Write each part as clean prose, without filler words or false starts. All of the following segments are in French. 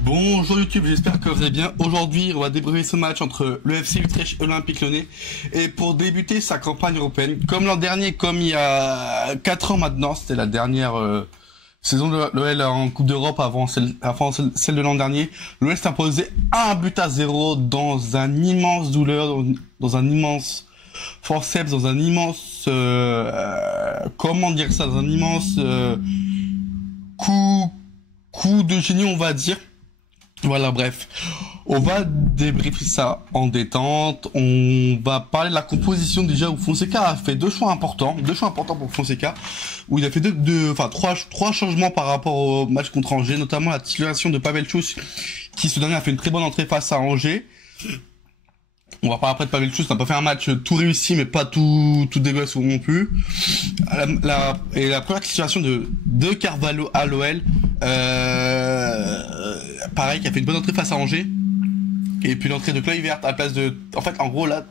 Bonjour YouTube, j'espère que vous allez bien. Aujourd'hui, on va débriefer ce match entre le FC Utrecht et Olympique Lyonnais. Et pour débuter sa campagne européenne, comme l'an dernier, comme il y a 4 ans maintenant, c'était la dernière saison de l'OL en Coupe d'Europe avant celle de l'an dernier. L'OL s'est imposé 1-0 dans un immense douleur, dans un immense forceps, dans un immense comment dire ça, dans un immense coup de génie, on va dire. Voilà, bref, on va débriefer ça en détente. On va parler de la composition déjà où Fonseca a fait deux choix importants pour Fonseca, où il a fait trois changements par rapport au match contre Angers, notamment la titularisation de Pavel Tchouch, qui ce dernier a fait une très bonne entrée face à Angers. On va parler après de Pavel Tchouch, n'a pas fait un match tout réussi, mais pas tout dégueulasse non plus. La première titularisation de Carvalho à l'OL, pareil, qui a fait une bonne entrée face à Angers. Et puis l'entrée de Kluivert à la place de... En fait, en gros, là...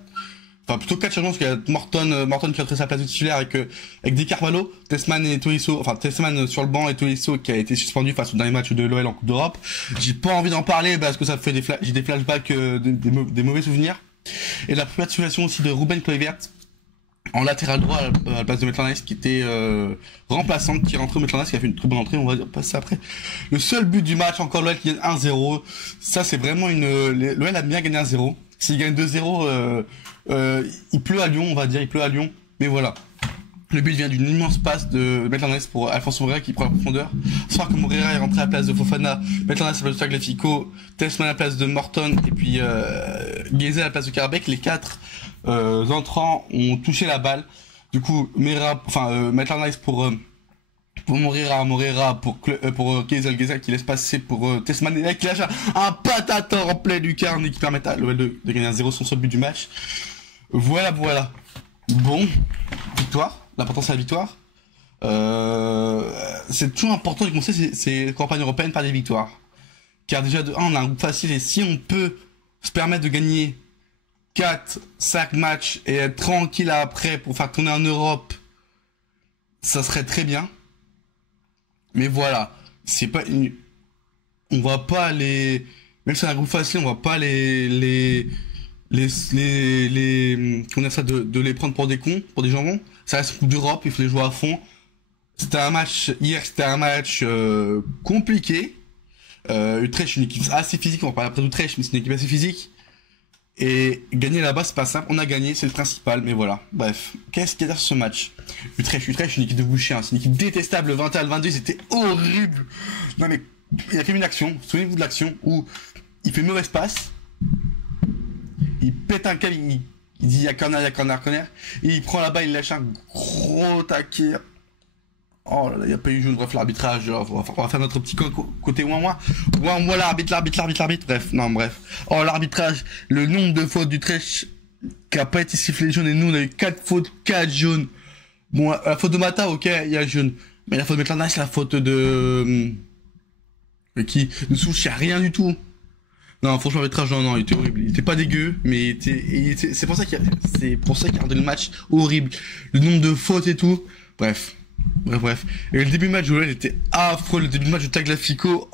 Enfin, plutôt 4 changements, parce qu'il y a Morton qui a entré sa place de titulaire avec Di Carvalho, Tessman et Tolisso, enfin, Tessman sur le banc et Tolisso qui a été suspendu face au dernier match de l'OL en Coupe d'Europe. J'ai pas envie d'en parler parce que ça fait j'ai des flashbacks, des mauvais souvenirs. Et la première titularisation aussi de Ruben Kluivert en latéral droit à la place de Maitland-Niles qui était remplaçant, qui est rentré au Maitland-Niles, qui a fait une très bonne entrée, on va passer après. Le seul but du match, encore l'OL qui gagne 1-0, ça c'est vraiment l'OL a bien gagné 1-0. S'il gagne 2-0, il pleut à Lyon, on va dire, il pleut à Lyon, mais voilà. Le but vient d'une immense passe de Maitland-Niles pour Alphonse Moreira qui prend la profondeur. Sauf que Moreira est rentré à la place de Fofana, Maitland-Niles à la place de Tagliafico, Tessman à la place de Morton et puis Guézé à la place de Karabek. Les quatre entrants ont touché la balle. Du coup, Maitland-Niles pour Moreira pour Guézé qui laisse passer pour Tessman et là qui lâche un patator en pleine lucarne et qui permet à l'OL de gagner 1-0, son seul but du match. Voilà. Bon, victoire. L'important c'est la victoire. C'est toujours important de commencer ces campagnes européennes par des victoires. Car déjà de 1, on a un groupe facile et si on peut se permettre de gagner 4-5 matchs et être tranquille après pour faire tourner en Europe, ça serait très bien. Mais voilà, c'est pas on va pas les... Même si c'est un groupe facile, on va pas comment dire ça, de les prendre pour des cons, pour des jambons. Ça reste Coupe d'Europe, il faut les jouer à fond. C'était un match compliqué. Utrecht, une équipe assez physique, on va parler après d'Utrecht, mais c'est une équipe assez physique. Et gagner là-bas, c'est pas simple. On a gagné, c'est le principal, mais voilà. Bref, qu'est-ce qu'il y a sur ce match? Utrecht, une équipe de boucher, hein. C'est une équipe détestable. Le 21 le 22, c'était horrible. Non mais, il a fait une action, souvenez-vous de l'action où il fait mauvaise passe. Il pète un câble, il dit il y a corner, et il prend la balle, il lâche un gros taquet. Oh là là, il n'y a pas eu jaune, bref, l'arbitrage, on va faire notre petit côté ouin, l'arbitre, bref. Oh, l'arbitrage, le nombre de fautes d'Utrecht qui a pas été sifflé jaune, et nous, on a eu 4 fautes, 4 jaunes. Bon, la faute de Mata, ok, il y a jaune. Mais la faute de Maitland-Niles, c'est la faute de de Souche, il n'y a rien du tout. Non, franchement, l'arbitrage, non, il était horrible. Il était pas dégueu, mais c'est pour ça qu'il a rendu le match horrible. Le nombre de fautes et tout. Bref. Et le début de match, il était affreux. Le début de match de Tagliafico.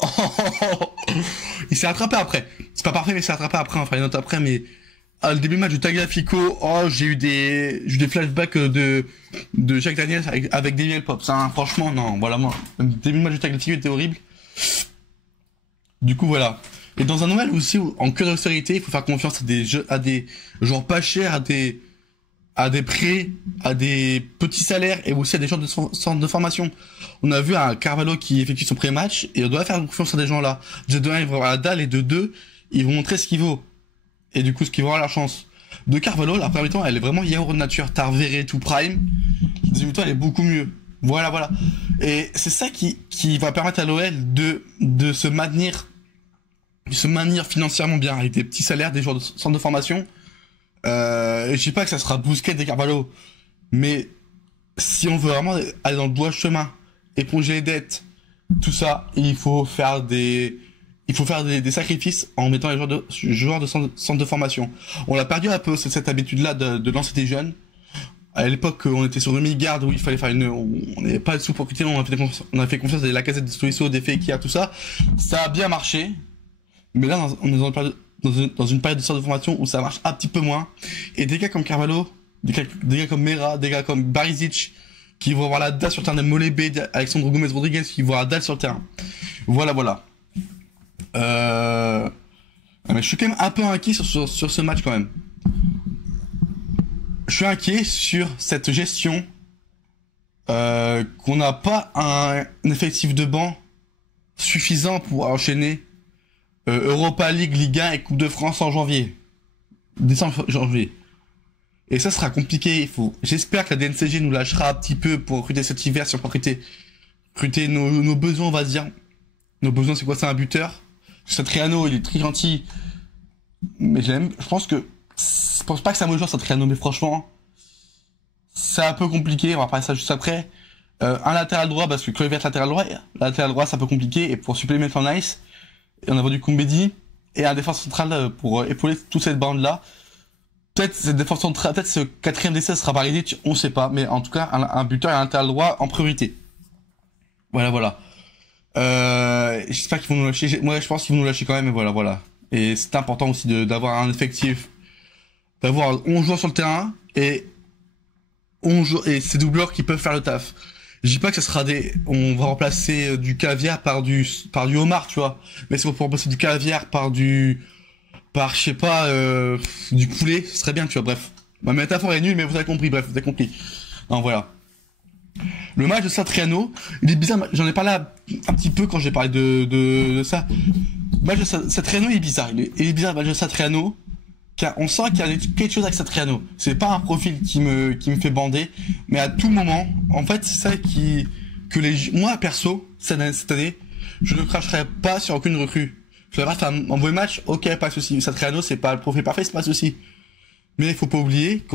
Il s'est rattrapé après. C'est pas parfait, mais il s'est rattrapé après. Enfin, les notes après, mais le début de match de Tagliafico. Oh, j'ai eu des flashbacks de Jacques Daniels avec des Daniel Pops. Hein. Franchement, non, voilà, moi. Le début de match de Tagliafico était horrible. Du coup, voilà. Et dans un Noël aussi, en cœur d'austérité, il faut faire confiance à des joueurs pas chers, à des prêts, à des petits salaires et aussi à des gens de centre de formation. On a vu un Carvalho qui effectue son pré-match et on doit faire confiance à des gens là. De 1, ils vont avoir la dalle et de 2, ils vont montrer ce qu'il vaut. Et du coup, ce qu'ils vont avoir la chance. De Carvalho, la première mi-temps, elle est vraiment yaourt de nature. Tarveré, tout prime. La deuxième mi-temps, elle est beaucoup mieux. Voilà. Et c'est ça qui va permettre à l'OL de se maintenir financièrement bien avec des petits salaires, des joueurs de centre de formation. Je sais pas que ça sera Busquets et Carvalho, mais si on veut vraiment aller dans le droit chemin, éponger les dettes, tout ça, il faut faire des sacrifices en mettant les joueurs de centre de formation. On a perdu un peu cette habitude-là de lancer des jeunes. À l'époque, on était sur demi-garde où il fallait faire on n'avait pas de sous pour quitter, on a fait confiance à des Lacazette, des Tolisso, des Fekir, tout ça. Ça a bien marché. Mais là, on est dans une période de sorte de formation où ça marche un petit peu moins. Et des gars comme Carvalho, des gars comme Mera, des gars comme Barisic, qui vont avoir la dalle sur le terrain de Molébé, Alexandre Gomez Rodriguez, qui vont avoir la dalle sur le terrain. Voilà, voilà. Mais je suis quand même un peu inquiet sur ce match quand même. Je suis inquiet sur cette gestion, qu'on n'a pas un effectif de banc suffisant pour enchaîner Europa League, Ligue 1 et Coupe de France en janvier. Décembre, janvier. Et ça sera compliqué. J'espère que la DNCG nous lâchera un petit peu pour recruter cet hiver, si on peut recruter nos besoins, on va dire. Nos besoins, c'est quoi? C'est un buteur. Satriano, il est très gentil. Mais je pense pas que ça me joue, Satriano, mais franchement, c'est un peu compliqué. On va parler ça juste après. Un latéral droit, parce que Kluivert latéral droit, c'est un peu compliqué. Et pour supplémenter en Nice, et on a vendu Koumbedi. Et un défenseur central pour épauler toute cette bande-là. Peut-être cette défense centrale, peut-être ce quatrième décès sera Barisic, on sait pas. Mais en tout cas, un buteur et un latéral droit en priorité. Voilà, voilà. J'espère qu'ils vont nous lâcher. Moi, je pense qu'ils vont nous lâcher quand même, et voilà, voilà. Et c'est important aussi d'avoir un effectif, d'avoir 11 joueurs sur le terrain, et 11 joueurs, et ces doubleurs qui peuvent faire le taf. Je dis pas que ça sera on va remplacer du caviar par du homard, tu vois. Mais si on peut remplacer du caviar je sais pas, du poulet, ce serait bien, tu vois, bref. Ma métaphore est nulle, mais vous avez compris, bref, vous avez compris. Non, voilà. Le match de Satriano, il est bizarre, j'en ai parlé un petit peu quand j'ai parlé de ça. Le match de Satriano, il est bizarre. Il est bizarre, le match de Satriano, car on sent qu'il y a quelque chose avec Satriano. C'est pas un profil qui me fait bander, mais à tout moment, en fait, c'est ça moi, perso, cette année, je ne cracherai pas sur aucune recrue. Je vais faire un mauvais match, ok, pas de souci. Satriano, c'est pas le profil parfait, c'est pas de souci. Mais il faut pas oublier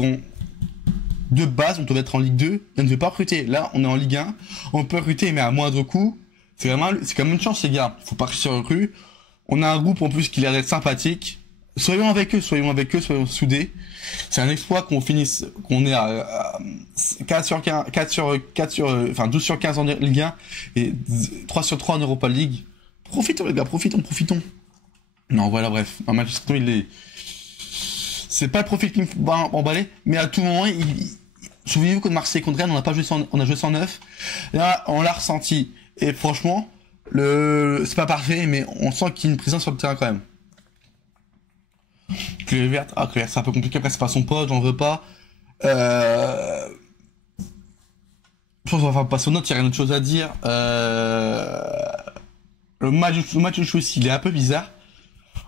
de base, on devait être en Ligue 2, et on ne devait pas recruter. Là, on est en Ligue 1, on peut recruter, mais à moindre coût. C'est quand même une chance, les gars. Faut pas recruter sur recrue. On a un groupe, en plus, qui a l'air d'être sympathique. Soyons avec eux, soyons soudés. C'est un exploit qu'on est à 12 sur 15 en Ligue 1, et 3 sur 3 en Europa League. Profitons, les gars, profitons. Non, voilà, bref. Un match, c'est pas le profil qui me fait emballer, mais à tout moment, souvenez-vous que Marseille contre Rennes, on a joué 109. Là, on l'a ressenti. Et franchement, c'est pas parfait, mais on sent qu'il y a une présence sur le terrain quand même. Kluivert, c'est un peu compliqué, après c'est pas son pote, j'en veux pas. Je pense qu'on va passer aux notes, il y a rien d'autre chose à dire. Le match de Chelsea, il est un peu bizarre.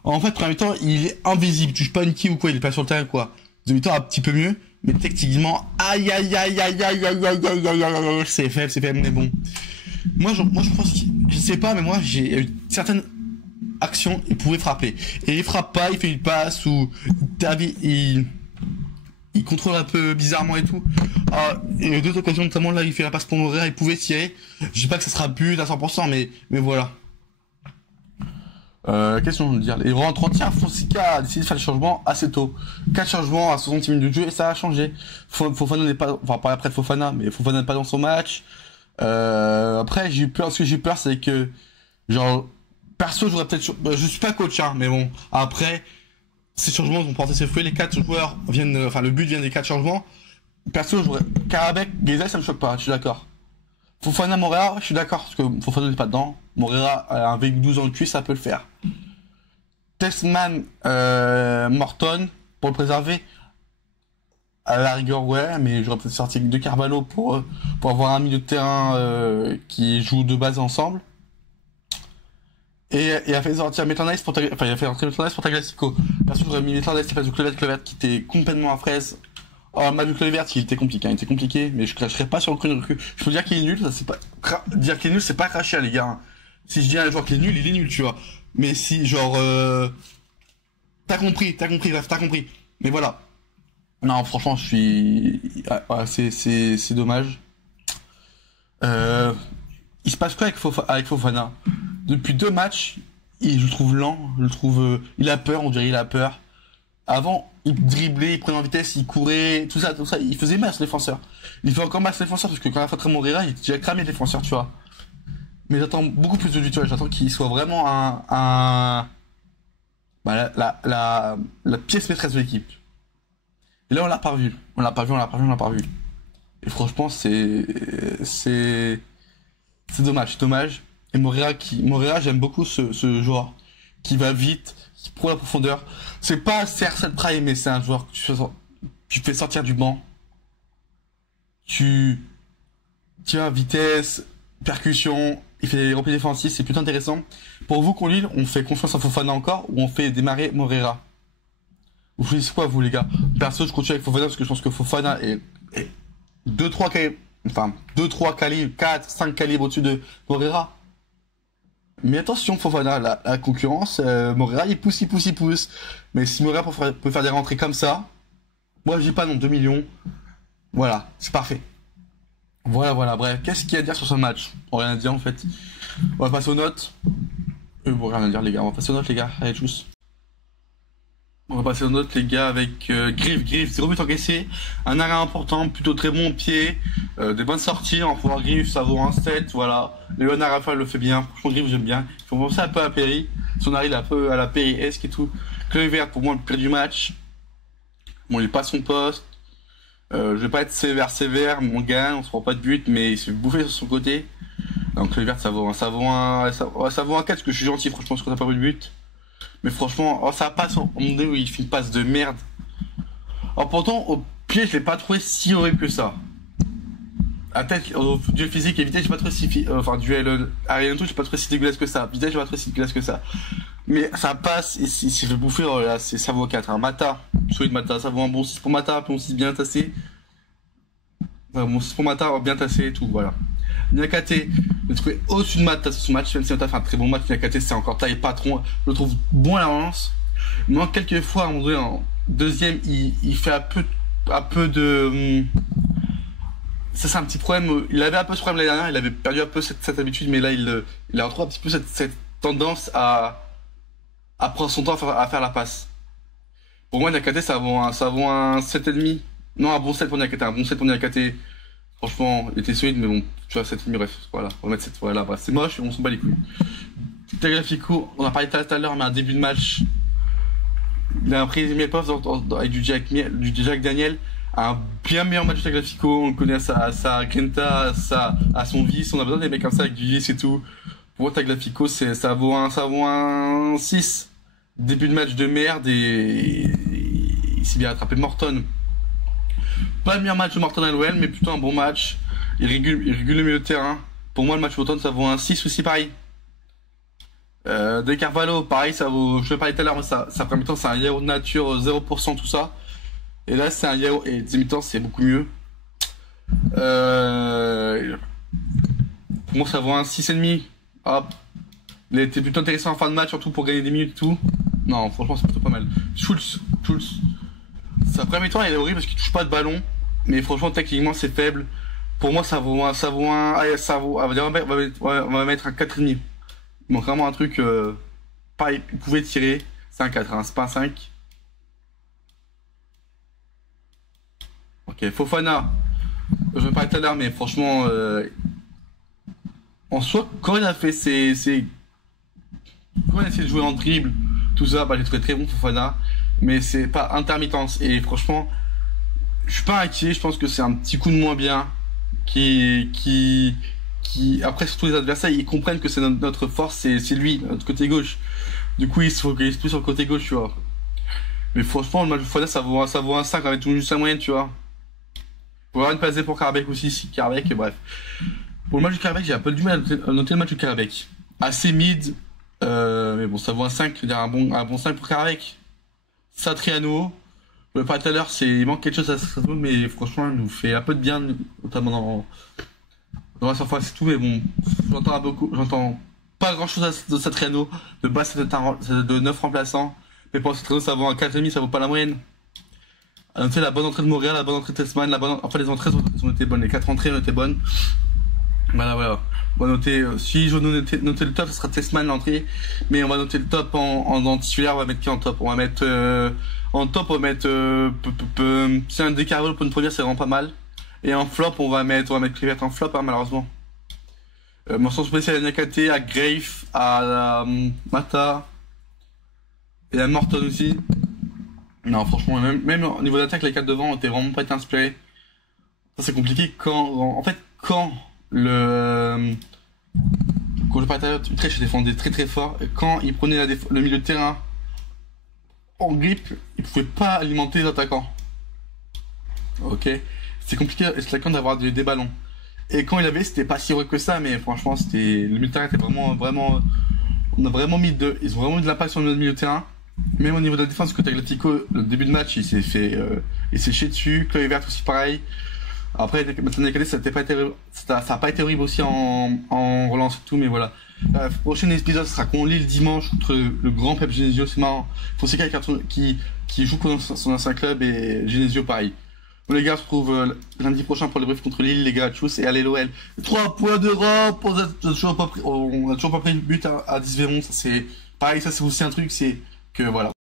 En fait, premier temps, il est invisible. Tu touches pas une key ou quoi, il est pas sur le terrain quoi. Deuxième temps, un petit peu mieux. Mais techniquement, aïe, c'est faible, mais bon. Moi, je pense je sais pas, mais moi, j'ai eu certaines actions, il pouvait frapper. Et il frappe pas, il fait une passe ou il contrôle un peu bizarrement et tout. Et d'autres occasions, notamment là, il fait la passe pour Moreira, il pouvait tirer. Je dis pas que ça sera but à 100%, mais voilà. Qu'est-ce qu'on veut dire? Et en 30e, Fonseca a décidé de faire des changements assez tôt. 4 changements à 60 minutes de jeu et ça a changé. Fofana n'est pas, on va parler après de Fofana, mais Fofana n'est pas dans son match. Après, j'ai eu peur, ce que j'ai eu peur, c'est que, genre, perso, j'aurais peut-être, je suis pas coach, hein, mais bon, après, ces changements ont porté ses fruits, les 4 joueurs le but vient des 4 changements. Perso, Karabek, Geza, ça me choque pas, je suis d'accord. Fofana, Moreira, je suis d'accord, parce que Fofana n'est pas dedans. Moreira a un V12 dans le cul, ça peut le faire. Testman, Morton, pour le préserver, à la rigueur, ouais, mais j'aurais peut-être sorti de Carvalho pour avoir un milieu de terrain qui joue de base ensemble. Et il a fait sortir Metanice pour Tagliafico. Perso, j'aurais mis Metanice à la place de Kluivert qui était complètement à fraise. Oh, Manu Kluivert, il était compliqué, mais je cracherai pas sur aucune recrue. Je peux dire qu'il est nul, ça c'est pas, dire qu'il est nul, c'est pas cracher, les gars. Si je dis à un joueur qu'il est nul, il est nul, tu vois. Mais si, genre, t'as compris, bref, t'as compris. Mais voilà. Non, franchement, je suis, c'est dommage. Il se passe quoi avec Fofana? Depuis 2 matchs, je le trouve lent, il a peur, on dirait il a peur. Avant, il driblait, il prenait en vitesse, il courait, tout ça, il faisait mal ce défenseur. Il fait encore mal ce défenseur parce que quand il a fait Moreira, il a déjà cramé le défenseur, tu vois. Mais j'attends beaucoup plus de lui, tu vois, j'attends qu'il soit vraiment bah, la pièce maîtresse de l'équipe. Et là, on l'a pas vu. On l'a pas vu, on l'a pas vu, on l'a pas vu. Et franchement, c'est dommage, c'est dommage. Et Moreira, j'aime beaucoup ce joueur qui va vite, qui prend la profondeur. C'est pas CR7 Prime, mais c'est un joueur que tu fais sortir du banc. Tu as vitesse, percussion, il fait des replis défensifs, c'est plutôt intéressant. Pour vous, qu'on Lille, on fait confiance à Fofana encore ou on fait démarrer Moreira? Vous choisissez quoi, vous, les gars? Perso, je continue avec Fofana parce que je pense que Fofana est 2-3 calibres, enfin, 2-3 calibres, 4, 5 calibres au-dessus de Moreira. Mais attention, Fofana, la concurrence, Moreira, il pousse, il pousse, il pousse. Mais si Moreira peut faire des rentrées comme ça, moi, je dis pas non, 2 millions. Voilà, c'est parfait. Voilà, bref. Qu'est-ce qu'il y a à dire sur ce match? Rien à dire, en fait. On va passer aux notes. Bon, rien à dire, les gars. On va passer aux notes, les gars. Allez, tous. On va passer aux notes, les gars, avec Griff, 0 but encaissé, un arrêt important, plutôt très bon au pied, des bonnes sorties, en pouvoir Griff, ça vaut un 7, voilà. Léon Rafael le fait bien, franchement Griff j'aime bien. Il faut penser un peu à Perry, son arrive un peu à la Perry-esque et tout. Kluivert, pour moi, le pire du match. Bon, il est pas son poste. Je vais pas être sévère, mais on gagne, on se prend pas de but, mais il se fait bouffer sur son côté. Donc Kluivert, ça vaut un 4, parce que je suis gentil, franchement, parce qu'on n'a pas eu de but. Mais franchement, ça passe au moment où il fait une passe de merde. Alors pourtant, au pied, je l'ai pas trouvé si horrible que ça. À tête, au duel physique et vitesse, j'ai pas trouvé si... duel aérien tout, j'ai pas trouvé si dégueulasse que ça. Vitesse, j'ai pas trouvé si dégueulasse que ça. Mais ça passe, et s'il se fait bouffer, oh là, ça vaut 4. Hein. Mata, solide Mata, ça vaut un bon 6 pour Mata, un bon 6 bien tassé. Enfin, bon 6 pour Mata, bien tassé et tout, voilà. Niakate, j'ai trouvé au-dessus de Mata sur ce match, même si Mata fait un très bon match. Niakate, c'est encore taille patron, je le trouve bon à la relance. Il manque quelques fois, à un moment donné, en deuxième, il fait un peu de... Ça, c'est un petit problème. Il avait un peu ce problème l'année dernière, il avait perdu un peu cette habitude, mais là, il a retrouvé un petit peu cette tendance à prendre son temps à faire la passe. Pour moi, Niakate, ça vaut un 7,5. Non, un bon 7 pour Niakate, un bon 7 pour Niakate. Franchement, il était solide, mais bon, tu vois, 7,5, bref, voilà, on va mettre 7, voilà, bref, c'est moche, on s'en bat les couilles. Tagliafico, on a parlé tout à l'heure, mais un début de match, il a pris mes puffs avec du Jack Daniel, un bien meilleur match de Tagliafico, on le connaît à sa Grinta, à son vice, on a besoin des mecs comme ça avec du vice et tout. Pour moi, Tagliafico, ça vaut un 6. Début de match de merde et il s'est bien rattrapé. Morton. Pas le meilleur match de Morton à l'OL, mais plutôt un bon match. Il régule le milieu de terrain. Pour moi, le match Morton, ça vaut un 6 aussi, pareil. De Carvalho, pareil, ça vaut. Je vais parler tout à l'heure, mais ça permet c'est un yaourt nature 0% tout ça. Et là, c'est un yaourt. Et deuxième temps, c'est beaucoup mieux. Pour moi, ça vaut un 6,5. Hop. Il a été plutôt intéressant en fin de match, surtout pour gagner des minutes et tout. Non, franchement, c'est plutôt pas mal. Schultz. Sa première mi-temps, elle est horrible parce qu'il touche pas de ballon. Mais franchement, techniquement, c'est faible. Pour moi, on va mettre un 4,5. Il manque vraiment un truc, pareil, il pouvait tirer. C'est un 4, hein, c'est pas un 5. Ok, Fofana. Je vais parler tout à l'heure, mais franchement, en soi, quand il a fait quand il a essayé de jouer en dribble, tout ça, bah, j'ai trouvé très bon Fofana. Mais c'est pas intermittence. Et franchement, je suis pas inquiet. Je pense que c'est un petit coup de moins bien. Après, surtout les adversaires, ils comprennent que c'est notre force, c'est lui, notre côté gauche. Du coup, ils se focalisent plus sur le côté gauche, tu vois. Mais franchement, le match de Fofana, ça vaut un 5 avec tout juste la moyenne, tu vois. Pour avoir une passe pour Karabek aussi, si Karabek, bref. Pour le match de Karabek, j'ai un peu du mal à noter le match de Karabek. Assez mid, mais bon, ça vaut un 5, je veux dire un bon 5 pour Karabek. Satriano, je le parlais tout à l'heure, il manque quelque chose à Satriano, mais franchement, il nous fait un peu de bien, notamment dans la surface et tout, mais bon, j'entends pas grand chose de Satriano, de base de 9 remplaçants, mais pour Satriano, ça vaut un 4,5, ça vaut pas la moyenne. À noter la bonne entrée de Montréal, la bonne entrée de Tessman, enfin les entrées ont été bonnes, les 4 entrées ont été bonnes. Voilà. On va noter, si je veux noter le top, ce sera Tessman l'entrée, mais on va noter le top en titulaire, on va mettre qui en top? On va mettre, en top, on va mettre, c'est un décarvel pour une première, c'est vraiment pas mal. Et en flop, on va mettre Kluivert en flop, hein, malheureusement. Mention spéciale à Niakate, à Grave, à Mata. Et la Morton aussi. Non, franchement, même au niveau d'attaque, les 4 devant étaient vraiment pas été inspirés. Ça, c'est compliqué en fait, quand le préparateur Utrecht défendait très très fort, et quand il prenait le milieu de terrain en grippe, il pouvait pas alimenter les attaquants. Ok, c'est compliqué Slakan d'avoir des ballons. Et quand il avait, c'était pas si heureux que ça, mais franchement, le milieu de terrain était vraiment, on a vraiment ils ont vraiment mis de l'impact sur le milieu de terrain. Même au niveau de la défense, côté Atletico, le début de match, il s'est chié dessus. Chloé Vert aussi pareil. Après, Matane ça a pas été horrible aussi en relance et tout, mais voilà. Prochain épisode sera contre Lille dimanche contre le grand Pep Genesio, c'est marrant. Fonseca qui joue contre son ancien club et Genesio pareil. Bon les gars, on se retrouve lundi prochain pour le brief contre Lille, les gars, tchuss et allez l'OL. 3 points d'Europe, on a toujours pas pris le but à 10 verrons, ça c'est pareil, ça c'est aussi un truc, c'est que voilà.